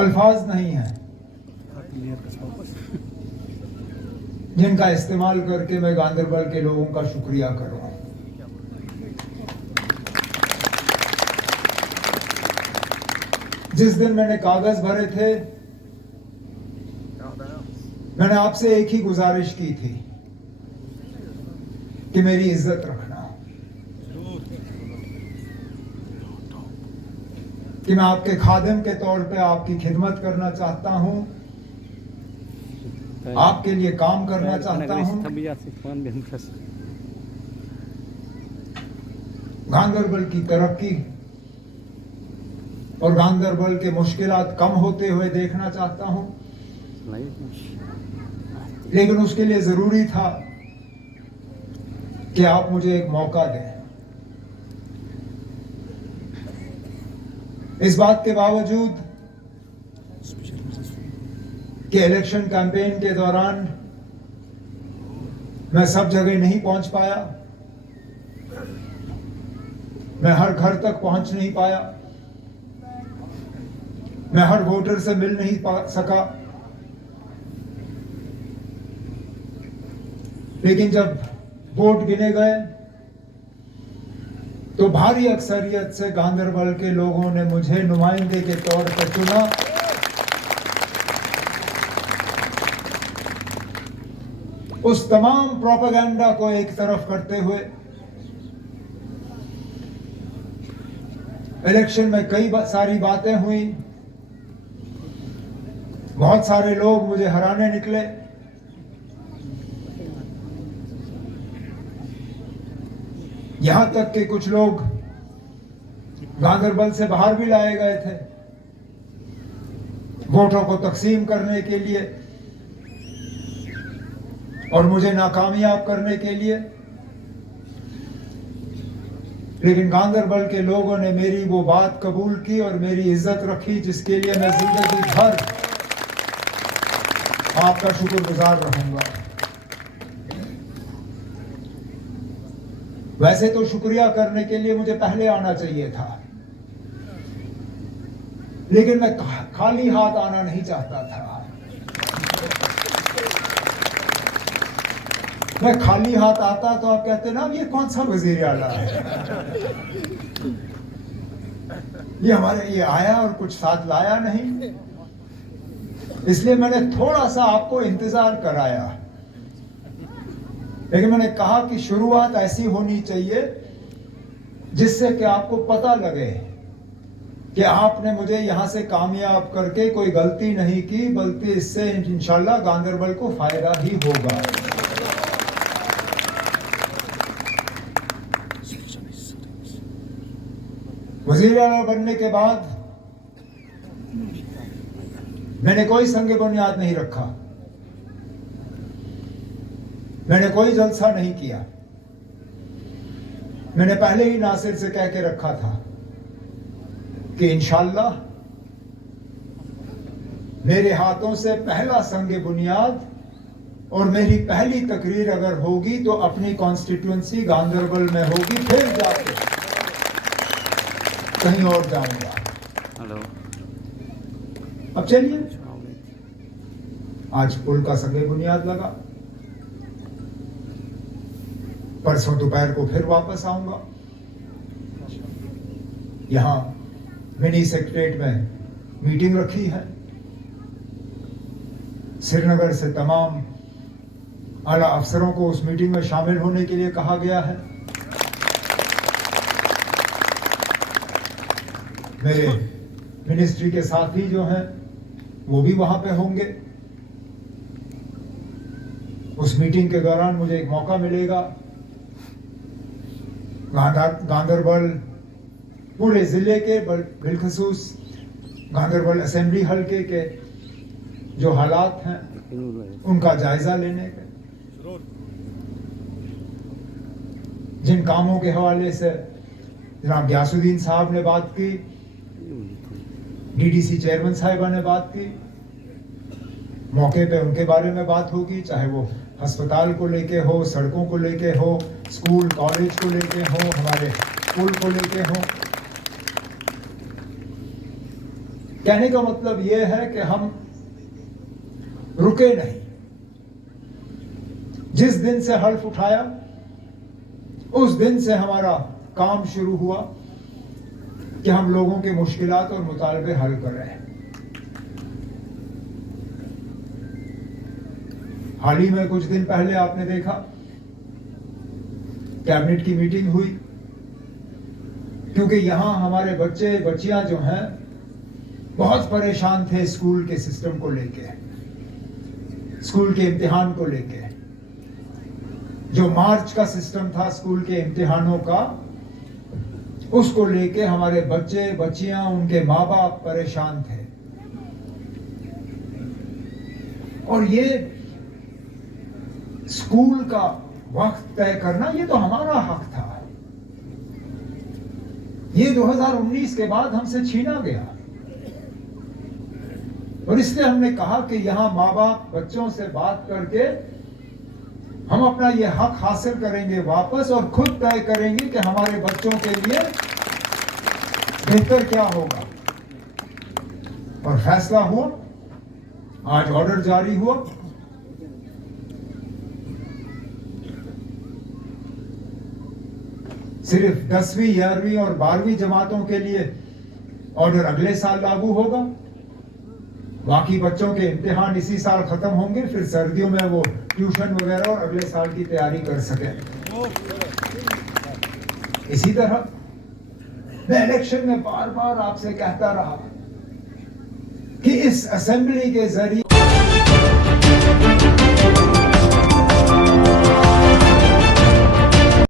अल्फाज नहीं है जिनका इस्तेमाल करके मैं गांदरबल के लोगों का शुक्रिया करूं। जिस दिन मैंने कागज भरे थे, मैंने आपसे एक ही गुजारिश की थी कि मेरी इज्जत रखना, कि मैं आपके खादिम के तौर पे आपकी खिदमत करना चाहता हूं, आपके लिए काम करना चाहता हूं। गांदरबल की तरक्की और गांदरबल के मुश्किलात कम होते हुए देखना चाहता हूं, लेकिन उसके लिए जरूरी था कि आप मुझे एक मौका दें। इस बात के बावजूद कि इलेक्शन कैंपेन के दौरान मैं सब जगह नहीं पहुंच पाया, मैं हर घर तक पहुंच नहीं पाया, मैं हर वोटर से मिल नहीं सका, लेकिन जब वोट गिने गए तो भारी अक्सरियत से गांदरबल के लोगों ने मुझे नुमाइंदे के तौर पर चुना। उस तमाम प्रोपेगेंडा को एक तरफ करते हुए इलेक्शन में कई सारी बातें हुई, बहुत सारे लोग मुझे हराने निकले, यहां तक कि कुछ लोग गांदरबल से बाहर भी लाए गए थे वोटों को तकसीम करने के लिए और मुझे नाकामयाब करने के लिए। लेकिन गांदरबल के लोगों ने मेरी वो बात कबूल की और मेरी इज्जत रखी, जिसके लिए मैं जिंदगी भर आपका शुक्रगुजार रहूंगा। वैसे तो शुक्रिया करने के लिए मुझे पहले आना चाहिए था, लेकिन मैं खाली हाथ आना नहीं चाहता था। मैं खाली हाथ आता तो आप कहते ना ये कौन सा वजीर आला है, ये आया और कुछ साथ लाया नहीं। इसलिए मैंने थोड़ा सा आपको इंतजार कराया, लेकिन मैंने कहा कि शुरुआत ऐसी होनी चाहिए जिससे कि आपको पता लगे कि आपने मुझे यहां से कामयाब करके कोई गलती नहीं की, बल्कि इससे इंशाल्लाह गांदरबल को फायदा ही होगा। वजीर आला बनने के बाद मैंने कोई संग बुनियाद नहीं रखा, मैंने कोई जलसा नहीं किया। मैंने पहले ही नासिर से कह के रखा था कि इंशाल्लाह मेरे हाथों से पहला संग बुनियाद और मेरी पहली तकरीर अगर होगी तो अपनी कॉन्स्टिट्यूएंसी गांदरबल में होगी, फिर जाके कहीं और जाऊंगा। हेलो, अब चलिए, आज पुल का संग बुनियाद लगा, परसों दोपहर को फिर वापस आऊंगा। यहां मिनी सेक्रेटरीट में मीटिंग रखी है, श्रीनगर से तमाम आला अफसरों को उस मीटिंग में शामिल होने के लिए कहा गया है। मेरे मिनिस्ट्री के साथी जो हैं वो भी वहां पे होंगे। उस मीटिंग के दौरान मुझे एक मौका मिलेगा गांदरबल पूरे जिले के बिलखसूस गांदरबल असेंबली हलके के जो हालात हैं उनका जायजा लेने का। जिन कामों के हवाले से जनाब गयासुद्दीन साहब ने बात की, डीडीसी चेयरमैन साहिबा ने बात की, मौके पे उनके बारे में बात होगी, चाहे वो अस्पताल को लेके हो, सड़कों को लेके हो, स्कूल कॉलेज को लेके हो, हमारे पुल को लेके हो। कहने का मतलब यह है कि हम रुके नहीं। जिस दिन से हल्फ उठाया उस दिन से हमारा काम शुरू हुआ कि हम लोगों के मुश्किलात और मुतालबे हल कर रहे हैं। हाल ही में कुछ दिन पहले आपने देखा कैबिनेट की मीटिंग हुई, क्योंकि यहां हमारे बच्चे बच्चियां जो हैं बहुत परेशान थे स्कूल के सिस्टम को लेके, स्कूल के इम्तिहान को लेके। जो मार्च का सिस्टम था स्कूल के इम्तिहानों का, उसको लेके हमारे बच्चे बच्चियां उनके माँ बाप परेशान थे। और ये स्कूल का वक्त तय करना ये तो हमारा हक था। ये 2019 के बाद हमसे छीना गया और इसलिए हमने कहा कि यहां माँ बाप बच्चों से बात करके हम अपना ये हक हासिल करेंगे वापस और खुद तय करेंगे कि हमारे बच्चों के लिए बेहतर क्या होगा। और फैसला हुआ, आज ऑर्डर जारी हुआ। सिर्फ 10वीं 11वीं और 12वीं जमातों के लिए ऑर्डर अगले साल लागू होगा। बाकी बच्चों के इम्तिहान इसी साल खत्म होंगे, फिर सर्दियों में वो ट्यूशन वगैरह और अगले साल की तैयारी कर सकें। इसी तरह मैं इलेक्शन में बार बार आपसे कहता रहा कि इस असेंबली के जरिए